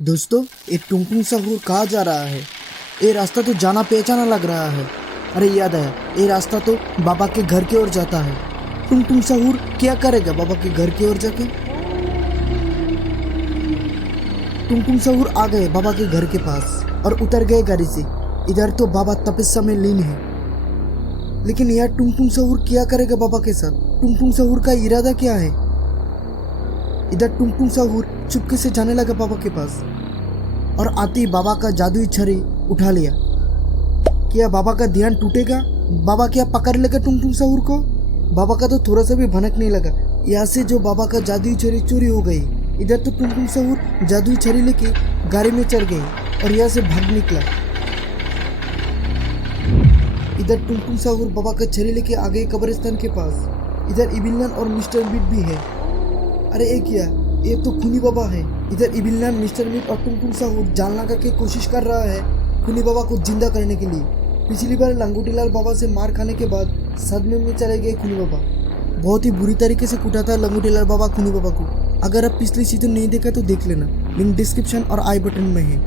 दोस्तों, एक टुनटुन सहूर कहाँ जा रहा है? ये रास्ता तो जाना पहचाना लग रहा है। अरे याद है, ये रास्ता तो बाबा के घर की ओर जाता है। टुनटुन सहूर क्या करेगा बाबा के घर की ओर जाके? टुनटुन सहूर आ गए बाबा के घर के पास और उतर गए गाड़ी से। इधर तो बाबा तपस्या में लीन है, लेकिन यार टुनटुन सहूर क्या करेगा बाबा के साथ? टुनटुन सहूर का इरादा क्या है? इधर टुनटुन सहूर चुपके से जाने लगा बाबा के पास और आते ही बाबा का जादुई छड़ी उठा लिया। क्या बाबा का ध्यान टूटेगा? बाबा क्या पकड़ लेगा टुनटुन सहूर को? बाबा का तो थोड़ा सा भी भनक नहीं लगा। यहाँ से जो बाबा का जादुई छड़ी चोरी हो गई। इधर तो टुनटुन सहूर जादुई छड़ी लेके गाड़ी में चढ़ गई और यहाँ से भाग निकला। इधर टुनटुन सहूर बाबा का छड़ी लेके आ गए कब्रिस्तान के पास। इधर इबिलन और मिस्टर मीट भी है। अरे ये तो खूनी बाबा है। इधर इबिलन, मिस्टर मीट और टुनटुन सहूर जान लगा के कोशिश कर रहा है खूनी बाबा को जिंदा करने के लिए। पिछली बार लंगोटीलाल बाबा से मार खाने के बाद सदमे में चले गए खूनी बाबा। बहुत ही बुरी तरीके से कूटा था लंगोटीलाल बाबा खूनी बाबा को। अगर आप पिछली सीजन नहीं देखा तो देख लेना, लिंक डिस्क्रिप्शन और आई बटन में है।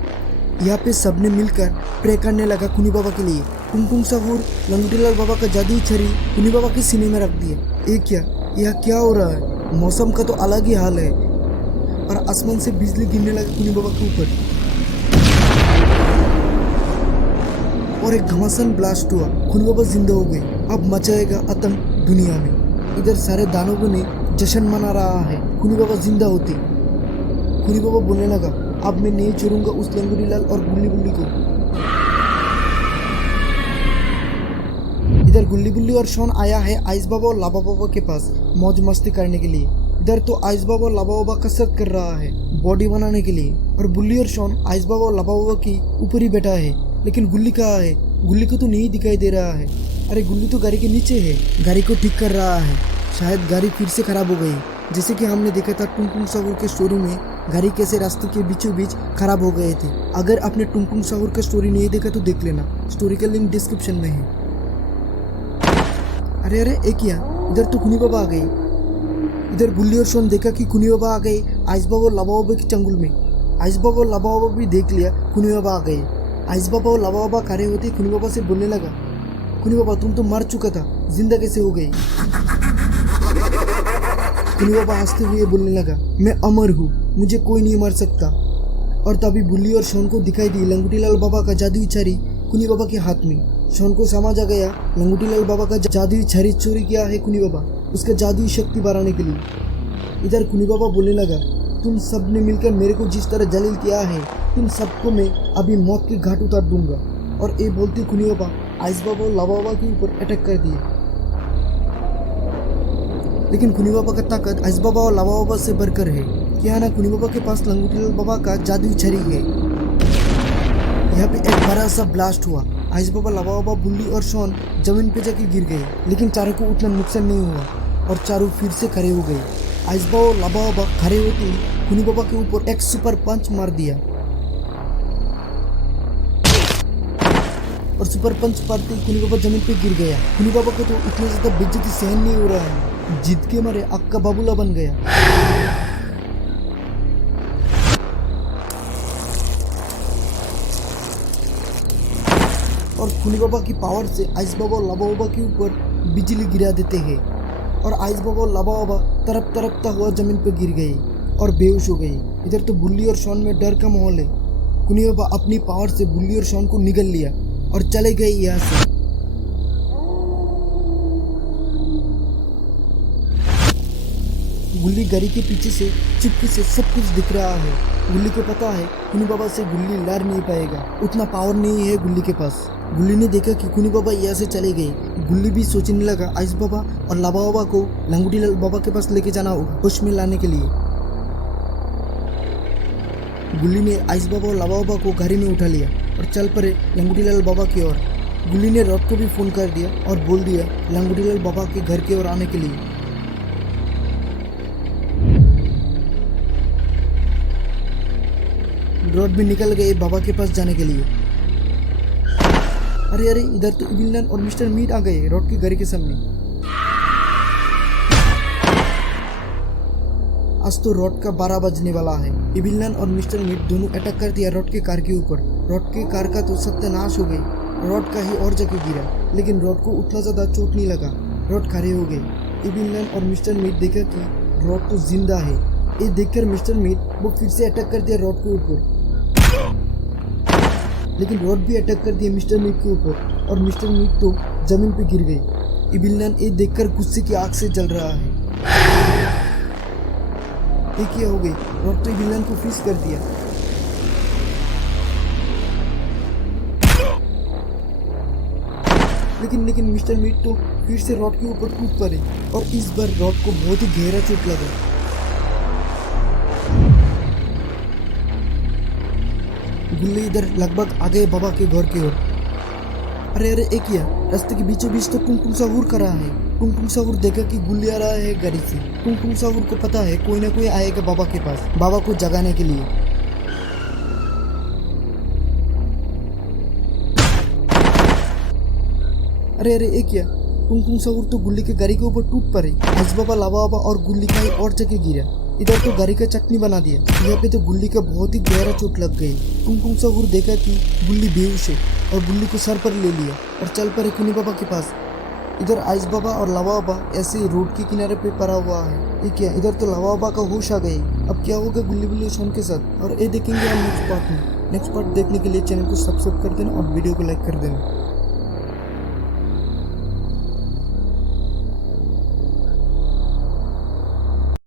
यहाँ पे सबने मिलकर प्रे करने लगा खूनी बाबा के लिए। टुनटुन सहूर लंगोटीलाल बाबा का जादुई छड़ी खूनी बाबा के सीने में रख दिया। यह क्या हो रहा है? मौसम का तो अलग ही हाल है और आसमान से बिजली गिरने लगा खूनी बाबा के ऊपर और एक घमासान ब्लास्ट हुआ। खूनी बाबा जिंदा हो गए। अब मचाएगा आतंक दुनिया में। इधर सारे दानवों ने जश्न मना रहा है खूनी बाबा जिंदा होते। खूनी बाबा बोलने लगा, अब मैं नहीं छोड़ूंगा उस लंगोटीलाल और गुल्ली बुल्ली को। इधर गुल्ली बुल्ली और शॉन आया है आइस बाबा और लाबा बाबा के पास मौज मस्ती करने के लिए। इधर तो आइस बाबा और लाबा बाबा कसरत कर रहा है बॉडी बनाने के लिए और बुल्ली और शॉन आइस बाबा और लाबा बाबा की ऊपर ही बैठा है। लेकिन गुल्ली कहाँ है? गुल्ली को तो नहीं दिखाई दे रहा है। अरे गुल्ली तो गाड़ी के नीचे है, गाड़ी को ठीक कर रहा है। शायद गाड़ी फिर से खराब हो गई, जैसे कि हमने देखा था टुनटुन सहूर के स्टोरी में गाड़ी कैसे रास्ते के बीचों बीच खराब हो गए थे। अगर आपने टुनटुन सहूर का स्टोरी नहीं देखा तो देख लेना, स्टोरी का लिंक डिस्क्रिप्शन में है। अरे इधर तो खूनी बाबा आ गए। इधर गुल्ली और शॉन देखा कि खूनी बाबा आ गए आइस बाबा और लाबा बाबा के चंगुल में। आइस बाबा और लाबा बाबा भी देख लिया खूनी बाबा आ गए। आइस बाबा और लाबा बाबा खड़े होते खूनी बाबा से बोलने लगा, खूनी बाबा तुम तो मर चुका था, जिंदा कैसे हो गई? खूनी बाबा हंसते हुए बोलने लगा, मैं अमर हूँ, मुझे कोई नहीं मार सकता। और तभी बुल्ली और शॉन को दिखाई दी लंगोटीलाल बाबा का जादुई छड़ी खूनी बाबा के हाथ में। शॉन को समझ आ गया लंगोटीलाल बाबा का जादुई छड़ी चोरी किया है खूनी बाबा, उसका जादुई शक्ति बढ़ाने के लिए। इधर खूनी बाबा बोलने लगा, तुम सब ने मिलकर मेरे को जिस तरह जलील किया है, तुम सबको मैं अभी मौत के घाट उतार दूंगा। और ये बोलते खूनी बाबा आइस बाबा और लाबा बाबा के ऊपर अटैक कर दिए। लेकिन खूनी बाबा का ताकत आइस बाबा और लाबा बाबा से बढ़कर है। क्या ना खूनी बाबा के पास लंगोटीलाल बाबा का जादुई छड़ी है। यहाँ पे एक बड़ा सा ब्लास्ट हुआ। आइस बाबा, लाबा बाबा, बुल्ली और शॉन जमीन पे जाके गिर गए, लेकिन चारों को उतना नुकसान नहीं हुआ और चारों फिर से खड़े हो गए। आइस बाबा और लाबा बाबा खड़े होते ही खूनी बाबा के ऊपर एक सुपर पंच मार दिया और सुपर पंच पड़ते ही खूनी बाबा जमीन पे गिर गया। खूनी बाबा को तो इतनी ज्यादा बेइज्जती सहन नहीं हो रहा है, जिद के मारे अक्का बाबूला बन गया। और खूनी बाबा की पावर से आइस बाबा और लाबा बाबा के ऊपर बिजली गिरा देते हैं और आइस बाबा और लाबा बाबा तरपता हुआ जमीन पर गिर गए और बेहोश हो गए। इधर तो बुल्ली और शॉन में डर का माहौल है। खूनी बाबा अपनी पावर से बुल्ली और शॉन को निगल लिया और चले गए यहाँ से। गुल्ली गाड़ी के पीछे से चुपके से सब कुछ दिख रहा है। गुल्ली को पता है खूनी बाबा से गुल्ली लड़ नहीं पाएगा, उतना पावर नहीं है गुल्ली के पास। गुल्ली ने देखा कि खूनी बाबा यहाँ से चले गए। गुल्ली भी सोचने लगा आइस बाबा और लाबा बाबा को लंगोटीलाल बाबा के पास लेके जाना होगा होश में लाने के लिए। गुल्ली ने आइस बाबा और लाबा बाबा को गाड़ी में उठा लिया और चल पड़े लंगोटीलाल बाबा की ओर। गुल्ली ने रॉड को भी फोन कर दिया और बोल दिया लंगोटीलाल बाबा के घर की ओर आने के लिए। रॉड भी निकल गए बाबा के पास जाने के लिए। अरे इधर तो इबिलन और मिस्टर मीट आ गए रॉड की गाड़ी के सामने। आज तो रॉड का 12 बजने वाला है। इविलन और मिस्टर मीट दोनों अटैक कर दिया रॉड के कार के ऊपर। रॉड के कार का तो सत्यानाश हो गई। रॉड का ही और जगह गिरा, लेकिन रॉड को उतना ज्यादा चोट नहीं लगा। रॉड खड़े हो गए। इविलन और मिस्टर मीट देखा कि रॉड तो जिंदा है। ये देखकर मिस्टर मीट वो फिर से अटैक कर दिया रॉड के ऊपर, लेकिन रॉड भी अटैक कर दिया मिस्टर मीट के ऊपर और मिस्टर मीट तो जमीन पे गिर गई। इविलन ये देखकर गुस्से की आग से जल रहा है। ये क्या हो गई? रॉड तो इविलन को फ्रीज कर दिया। लेकिन मिस्टर मीट तो फिर से रॉड के ऊपर कूद पड़े और इस बार रॉड को बहुत ही गहरा चोट लगा। गुल्ली इधर लगभग आ गए बाबा के घर की ओर। अरे ये क्या? रास्ते के बीचों बीच तो टुंगटुंग साहूर खड़ा है। टुंगटुंग साहूर देखा कि गुल्ली आ रहा है गाड़ी से। टुंगटुंग साहूर को पता है कोई ना कोई आएगा बाबा के पास, बाबा को जगाने के लिए। अरे ये क्या? टुंगटुंग साहूर तो गुल्ली के गाड़ी के ऊपर टूट पड़े। आज बाबा, लावा बाबा और गुल्ली का ही और जगह गिरा। इधर तो गाड़ी का चटनी बना दिया। यहाँ पे तो गुल्ली का बहुत ही गहरा चोट लग गई। टुंगटुंग साहूर देखा कि गुल्ली बेहोश है और गुल्ली को सर पर ले लिया और चल पड़े खुनी बाबा के पास। इधर आइस बाबा और लावा बाबा ऐसे ही रोड के किनारे पे पड़ा हुआ है। ये क्या? इधर तो लावा बाबा का होश आ गई। अब क्या होगा गुल्ली बुल्ली शॉन के साथ? और ये देखेंगे हम नेक्स्ट पार्ट में। नेक्स्ट पार्ट देखने के लिए चैनल को सब्सक्राइब कर देना और वीडियो को लाइक कर देना।